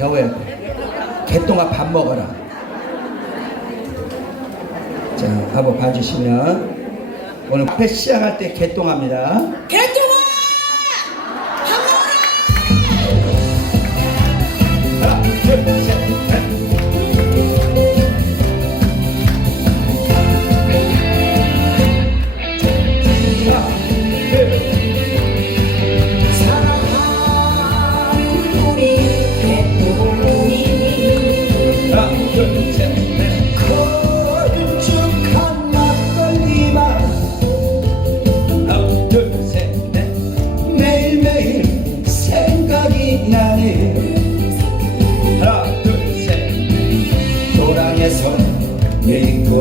배워야 돼. 개똥아 밥 먹어라. 자, 한번 봐주시면 오늘 카페 시작할 때 개똥합니다. 개똥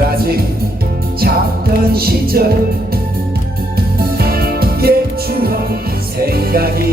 미꾸라지 잡던 시절. 옛 추억 생각이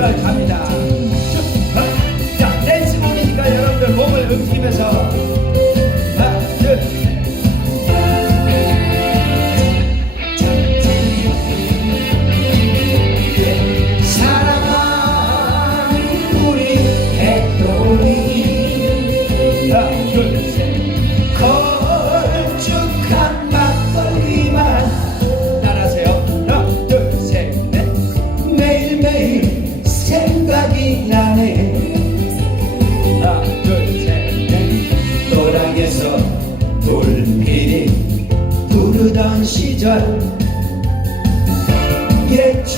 2절 갑니다.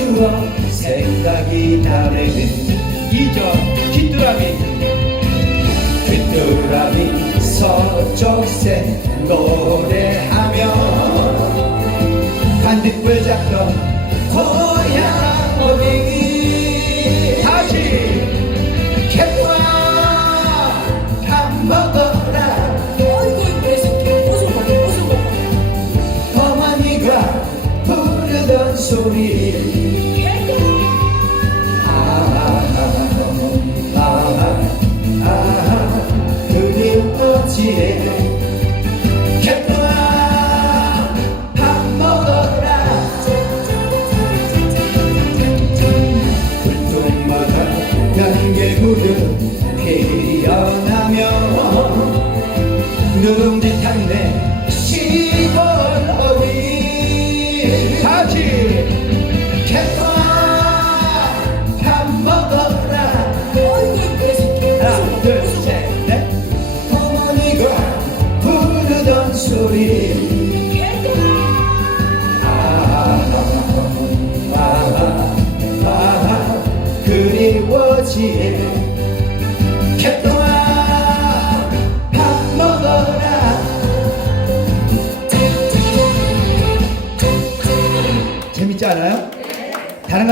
추억 생각이 나네 2절 귀뚜라미. 귀뚜라미 서쪽새 노래하며 반딧불 잡던 고향 다 연개구름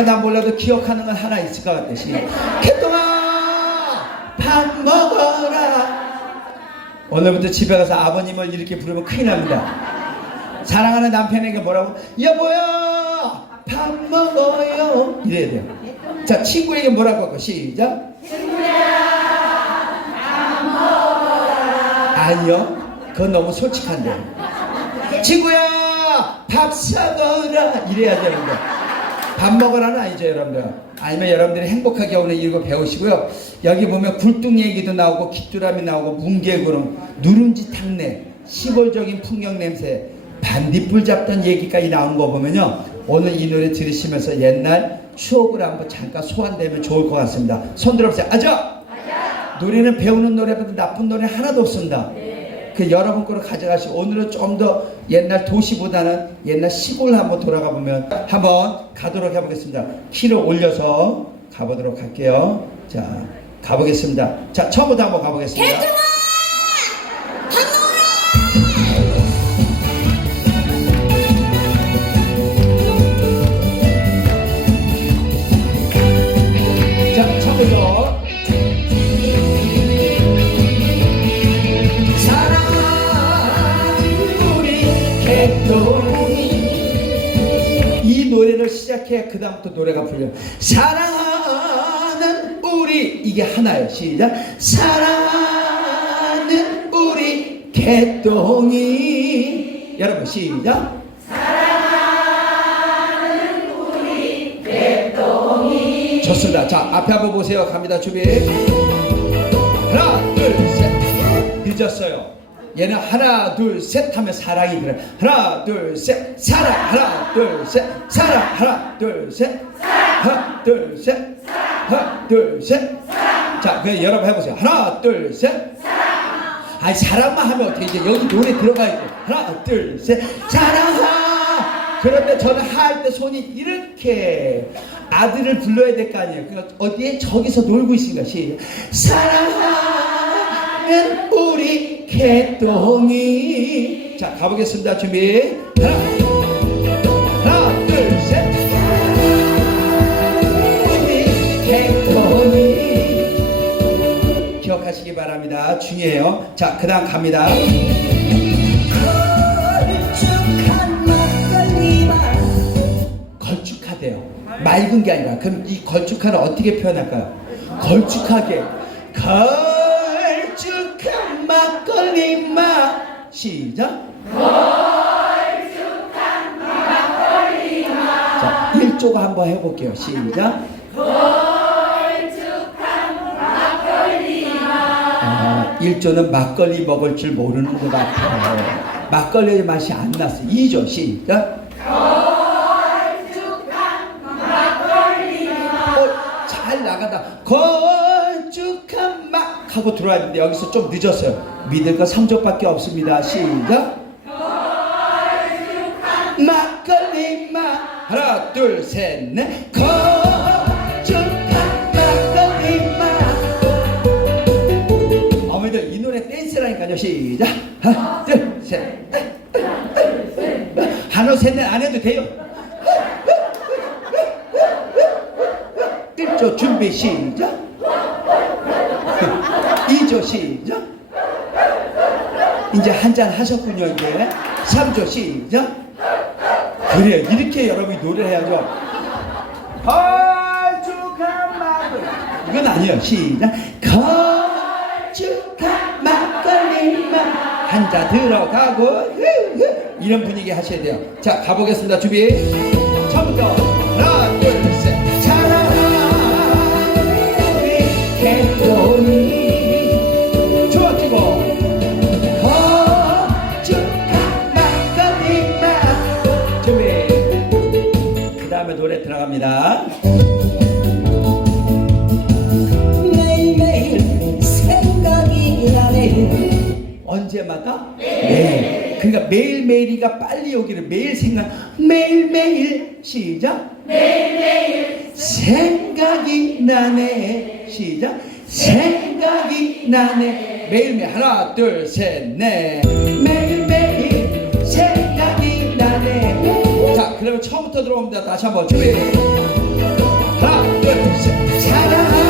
건다 몰라도 기억하는 건 하나 있을 것. 시. 개똥아 밥 먹어라. 오늘부터 집에 가서 아버님을 이렇게 부르면 큰일 납니다. 사랑하는 남편에게 뭐라고? 여보야 밥 먹어요. 이래야 돼요. 자 친구에게 뭐라고 할까? 시작. 아니요. 그건 너무 솔직한데. 친구야 밥 사거라 이래야 되는데 밥 먹으라는 아니죠 여러분들. 아니면 여러분들이 행복하게 오늘 이거 배우시고요. 여기 보면 굴뚝 얘기도 나오고 귀뚜라미 나오고 뭉게구름 누룽지 탕내 시골적인 풍경 냄새 반딧불 잡던 얘기까지 나오는 거 보면요. 오늘 이 노래 들으시면서 옛날 추억을 한번 잠깐 소환되면 좋을 것 같습니다. 손 들어보세요. 아죠? 노래는 배우는 노래보다 나쁜 노래 하나도 없습니다. 그 여러분 거를 가져가시고 오늘은 좀 더 옛날 도시보다는 옛날 시골 한번 돌아가 보면 한번 가도록 해보겠습니다. 키를 올려서 가보도록 할게요. 자 가보겠습니다. 자 처음부터 한번 가보겠습니다. 시작해야 그 다음부터 노래가 풀려요. 사랑하는 우리 이게 하나예요. 시작. 사랑하는 우리 개똥이 여러분 시작. 좋습니다. 자, 앞에 한번 보세요. 갑니다. 준비. 하나, 둘, 셋. 늦었어요. 얘는 하나, 둘, 셋 하면 사랑이 들어요. 하나, 둘, 셋. 사랑. 하나, 둘, 셋. 사랑. 하나, 둘, 셋. 하나, 둘, 셋. 하나, 둘, 셋. 자, 그 여러분 해보세요. 하나, 둘, 셋. 아니 사랑만 하면 어떻게 이제 여기 노래 들어가야죠. 하나, 둘, 셋. 사랑하. 그런데 저는 할 때 손이 이렇게 아들을 불러야 될 거 아니에요. 그러니까 어디에 저기서 놀고 있으니까 시 사랑하는 우리 개똥이 자 가보겠습니다. 준비 하나, 하나, 둘, 셋. 우리 개똥이 기억하시기 바랍니다. 중요해요. 자, 그 다음 갑니다. 걸쭉하대요. 맑은 게 아니라. 그럼 이 걸쭉한을 어떻게 표현할까요? 걸쭉하게. 걸 시작. 자, 1조가 한번 해볼게요. 시작. 아, 1조는 막걸리 먹을 줄 모르는 것 같아요. 막걸리의 맛이 안 났어. 2조 시작. 어, 잘 나간다. 걸쭉한 막 하고 들어와야 되는데 여기서 좀 늦었어요. 믿을 거 3조밖에 없습니다. 시작. 막걸리 맛 하나 둘 셋 넷. 걸쭉한 막걸리 맛 어머니들 이 노래 댄스라니까요. 시작. 하나 둘 셋 하나 셋넷 안 해도 돼요. 1조 준비 시작 2조 시작. 이제 한 잔 하셨군요 이제. 3조 시작. 그래 이렇게 여러분이 노래를 해야죠. 걸쭉한 막걸리 이건 아니에요. 시작. 걸쭉한 막걸리 한잔 들어가고 흐, 흐. 이런 분위기 하셔야 돼요. 자 가보겠습니다 준비. 처음부터 들어갑니다. 매일매일 생각이 나네. 언제마다? 매일 그러니까 매일매일이가 빨리 오기를 매일 생각 매일매일 시작. 매일매일 생각이 나네. 시작. 생각이 나네. 매일매일 하나 둘 셋 넷. 매일매일 그러면 처음부터 들어옵니다. 다시 한번. 준비. 하나 둘셋. 사랑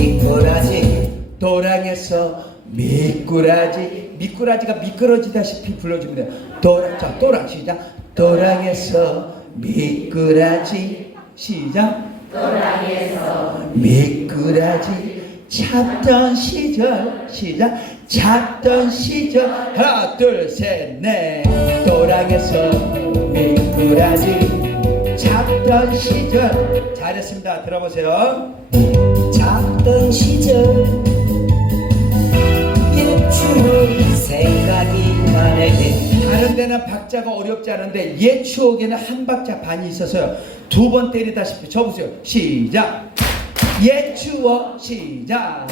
미꾸라지 도랑에서 미꾸라지 미꾸라지가 미끄러지다시피 불러줍니다 도랑 자 도랑 시작. 도랑에서 미꾸라지 시작. 도랑에서 미꾸라지 잡던 시절 시작. 잡던 시절. 하나 둘 셋 넷. 도랑에서 미꾸라지 잡던 시절. 잘했습니다. 들어보세요 데는 박자가 어렵지 않은데 옛 추억에는 한 박자 반이 있어서요. 두 번 때리다시피 쳐보세요. 시작. 옛 추억 시작.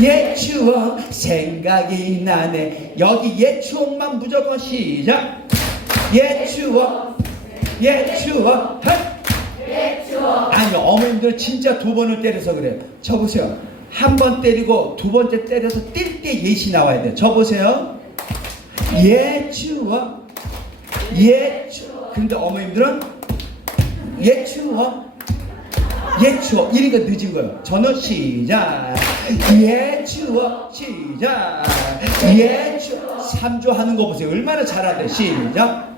옛 추억 생각이 나네. 여기 옛 추억만 무조건 시작. 옛 추억. 옛 추억. 헛. 아니 어머님들 진짜 두 번을 때려서 그래요. 쳐보세요. 한 번 때리고 두 번째 때려서 뛸 때 예시 나와야 돼요. 쳐보세요. 옛 추억. 옛 추억. 근데 어머님들은. 옛 추억. 이러니까 늦은 거예요. 저는 시작. 옛 추억. 시작. 옛 추억. 3조 하는 거 보세요. 얼마나 잘하는데. 시작.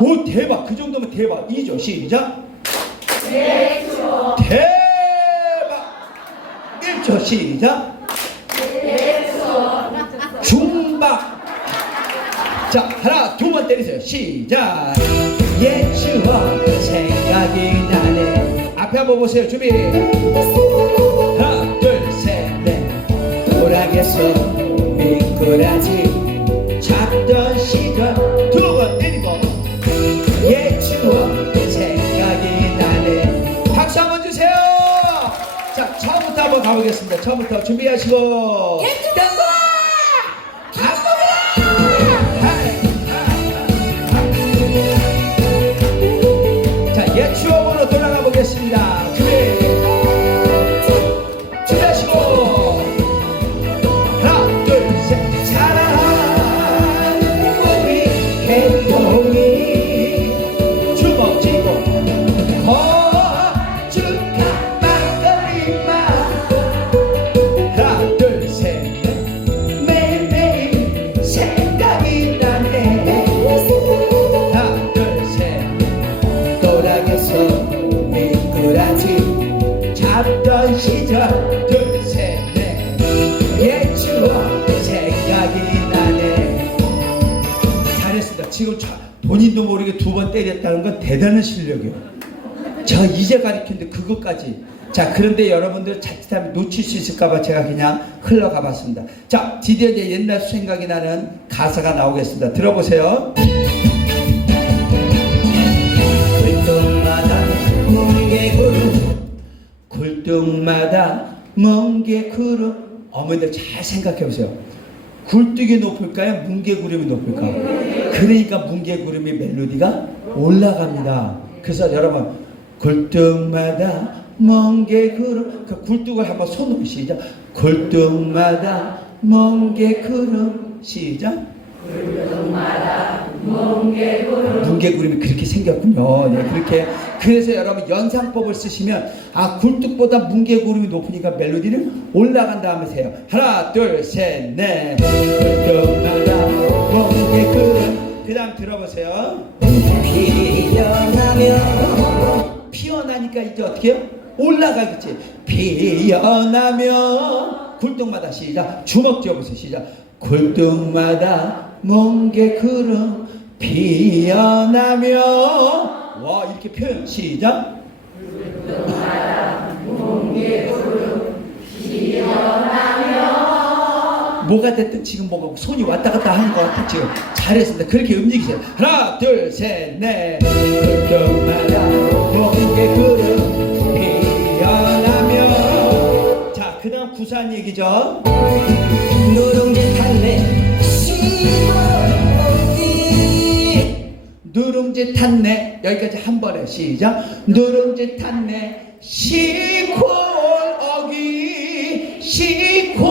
오 대박 그 정도면 대박 2조 시작 대박 1조 시작 중박 자 하나 두 번 때리세요. 시작. 옛 추억 생각이 나네. 앞에 한번 보세요 준비. 하나 둘셋넷. 오락에서 미꾸라지. 잡던 시절 두 번 때리고. 옛 추억 생각이 나네. 박수 한번 주세요. 자 처음부터 한번 가보겠습니다. 처음부터 준비하시고. 자, 본인도 모르게 두 번 때렸다는 건 대단한 실력이에요. 저 이제 가르쳤는데 그것까지. 자 그런데 여러분들 자칫하면 놓칠 수 있을까봐 제가 그냥 흘러가 봤습니다. 자 드디어 이제 옛날 생각이 나는 가사가 나오겠습니다. 들어보세요. 불똥마다 뭉게구름. 굴뚝마다 멍게 구름. 어머니들 잘 생각해 보세요 굴뚝이 높을까요? 뭉게구름이 높을까? 그러니까 뭉게구름이 멜로디가 올라갑니다. 그래서 여러분 굴뚝마다 멍게구름 그 굴뚝을 한번 손으로 시작. 굴뚝마다 멍게구름 시작 뭉게구름이 그렇게 생겼군요. 네, 그렇게 그래서 여러분 연상법을 쓰시면 아 굴뚝보다 뭉게구름이 높으니까 멜로디는 올라간다 하면서요. 하나, 둘, 셋, 넷. 굴뚝마다 뭉게구름. 그 다음 들어보세요. 피어나며 피어나니까 이제 어떻게 해요? 올라가겠지. 피어나며 굴뚝마다 시작. 주먹 쥐어보세요. 시작. 굴뚝마다 멍게 구름 피어나며. 와 이렇게 표현 시작. 뭐가 됐든 지금 뭐가 손이 왔다 갔다 하는 것 같아 지금. 잘했습니다. 그렇게 움직이세요. 하나 멍게 구름 피어나며. 자그 다음 구수한 얘기죠 누룽지 탔네. 여기까지 한 번에 시작. 누룽지 탔네. 시골 어기 시골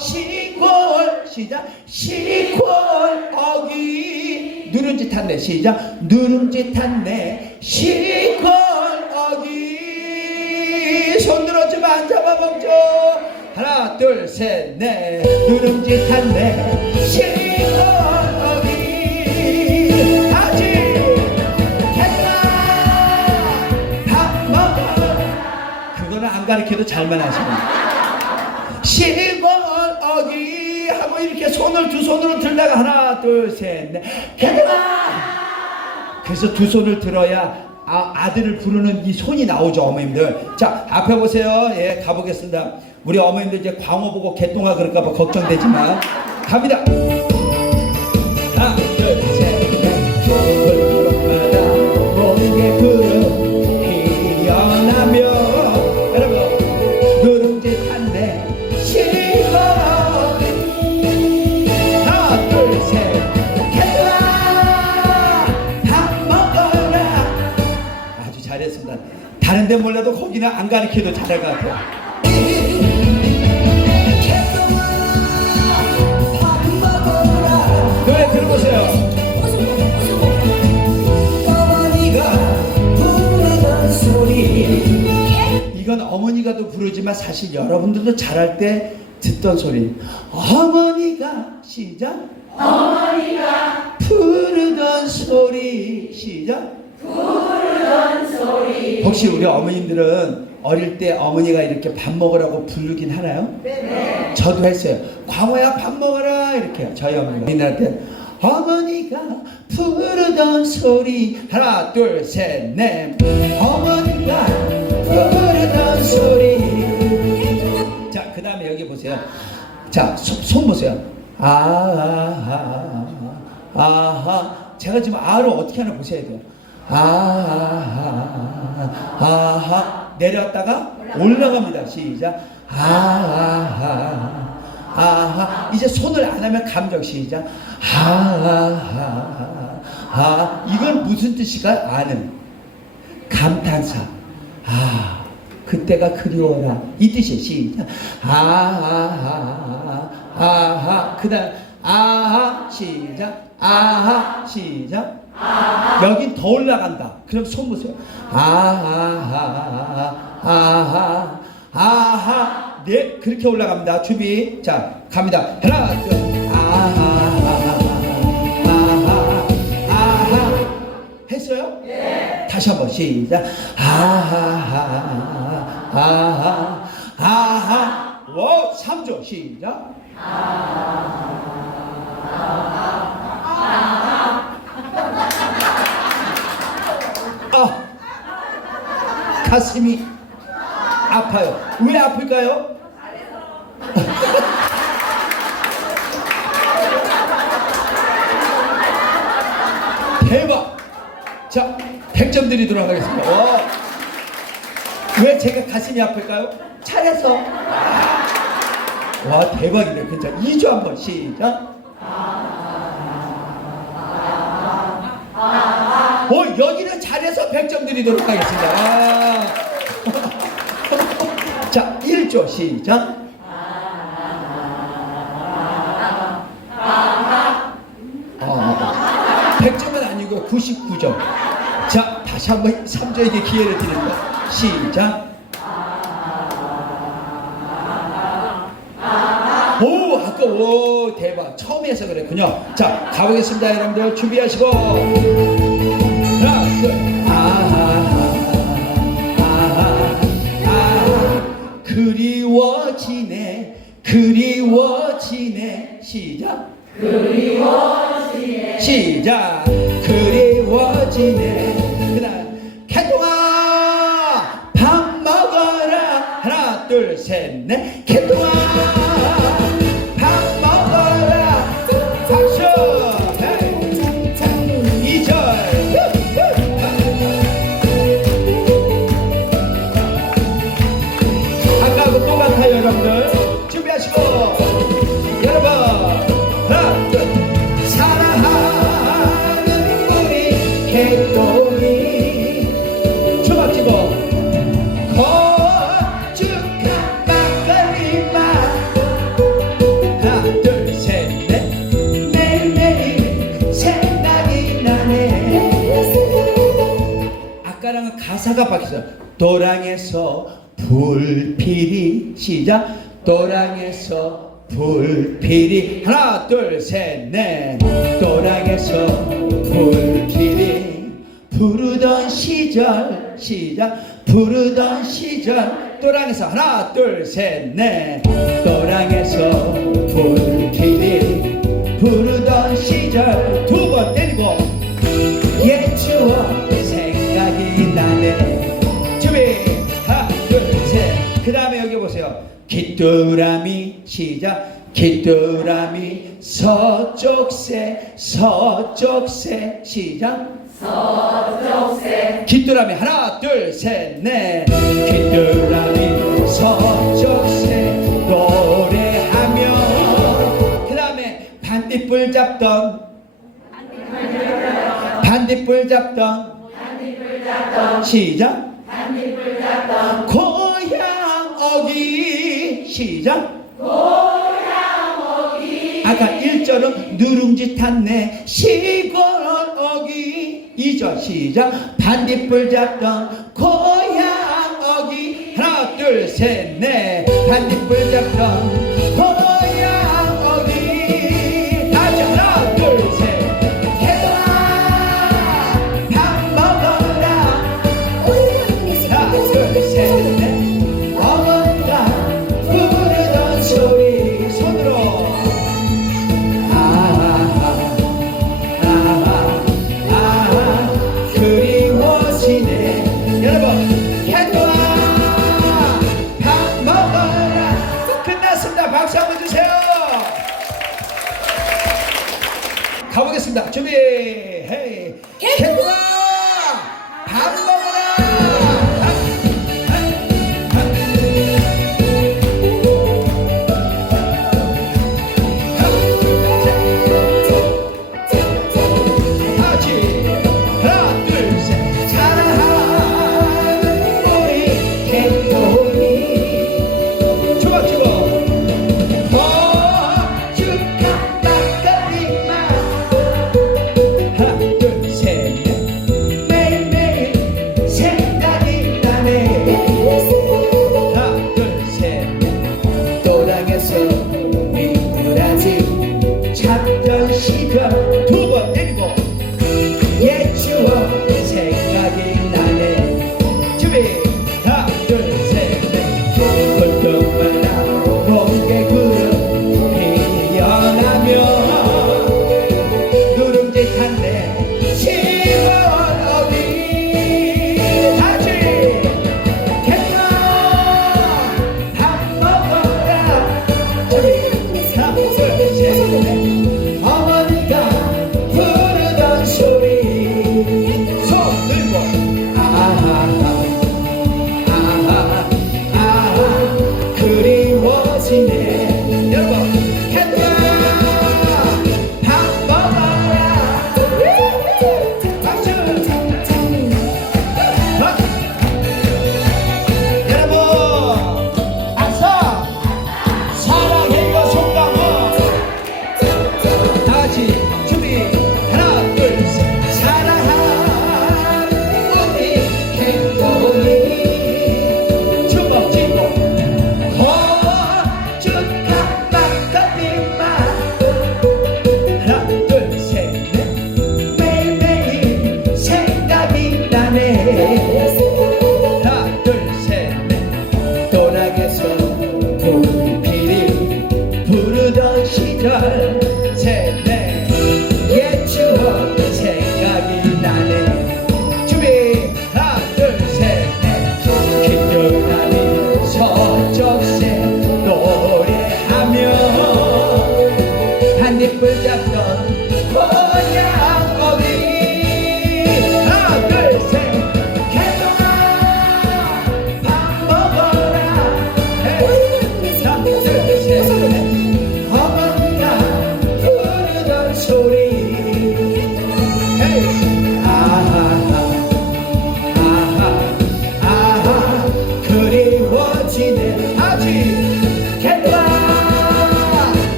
시골 시작. 시골 어기 누룽지 탔네. 시작. 누룽지 탔네. 시골 어기 손 들어주면 안 잡아먹죠. 하나 둘 셋 넷. 누룽지 탔네. 시골 안 가르쳐도 잘만 하시면 시골 어기 하고 이렇게 손을 두 손으로 들다가 하나 둘 셋넷. 했다 그래서 두 손을 들어야 아, 아들을 부르는 이 손이 나오죠 어머님들. 자 앞에 보세요. 예 가보겠습니다. 우리 어머님들 이제 광어 보고 개똥아 그럴까봐 걱정되지만 갑니다 다른 데 몰라도 거기는 안 가르쳐도 잘할 것 먹어라 노래 들어보세요. 이건 어머니가도 부르지만 사실 여러분들도 잘할 때 듣던 소리. 어머니가 시작. 어머니가 부르던 소리 시작 혹시 우리 어머님들은 어릴 때 어머니가 이렇게 밥 먹으라고 부르긴 하나요? 네. 저도 했어요. 광호야 밥 먹어라! 이렇게 저희 어머니가 우리나라한테 어머니가 부르던 소리 하나 둘 셋 넷. 어머니가 부르던 소리. 자 그 다음에 여기 보세요. 자손 보세요. 아아아 아하 제가 지금 아를 어떻게 하나 보셔야 돼요 아아아 아하 내려왔다가 올라갑니다 시작 아아아 아하 이제 손을 안 하면 감정 시작 아아아 아 이건 무슨 뜻일까요 아는 감탄사. 아, 그때가 그리워라. 이 뜻이에요. 시작. 아, 아, 아, 아, 아. 그 다음, 아하, 시작. 아하, 시작. 여긴 더 올라간다. 그럼 손 보세요. 아하, 아하, 아하. 네, 그렇게 올라갑니다. 준비. 자, 갑니다. 하나, 둘, 아하, 아하, 아하. 했어요? 다시 한번 시작. 아하하 아하 아하 와 3조 시작. 아 가슴이 아파요. 왜 아플까요? 대박. 자, 100점 드리도록 하겠습니다. 와. 왜 제가 가슴이 아플까요? 차려서. 와, 대박이네. 진짜. 2조 한번 시작. 어, 여기는 잘해서 100점 드리도록 하겠습니다. 와. 자, 1조 시작. 어, 100점은 아니고 99점. 자, 다시 한번 3조에게 기회를 드립니다. 시작. 오, 아까 오 대박. 처음 해서 그랬군요. 자, 가보겠습니다, 여러분들. 준비하시고. 그리워지네, 그리워지네. 시작. 시작. 그리워지네 그다음 개똥아! 밥 먹어라. 하나 둘 셋 넷. 개똥아 바뀌었어요. 도랑에서 불필이 시작. 도랑에서 불필이. 하나 둘 셋 넷. 도랑에서 불필이. 부르던 시절 시작. 부르던 시절. 또랑에서 하나 둘 셋넷. 또랑에서 불필이. 부르던 시절. 두 번 때리고. 옛 추억 귀뚜라미 시작. 귀뚜라미 서쪽새 서쪽새 시작. 서쪽새. 귀뚜라미 하나 둘 셋 넷. 귀뚜라미 서쪽새 노래하며. 그 다음에 반딧불 잡던. 반딧불 잡던. 시작. 고향 어기 시작. 아까 1절은 누룽지 탔네. 시골 어기 2절 시작. 반딧불 잡던 고향 어기 하나 둘 셋 넷. 반딧불 잡던 고향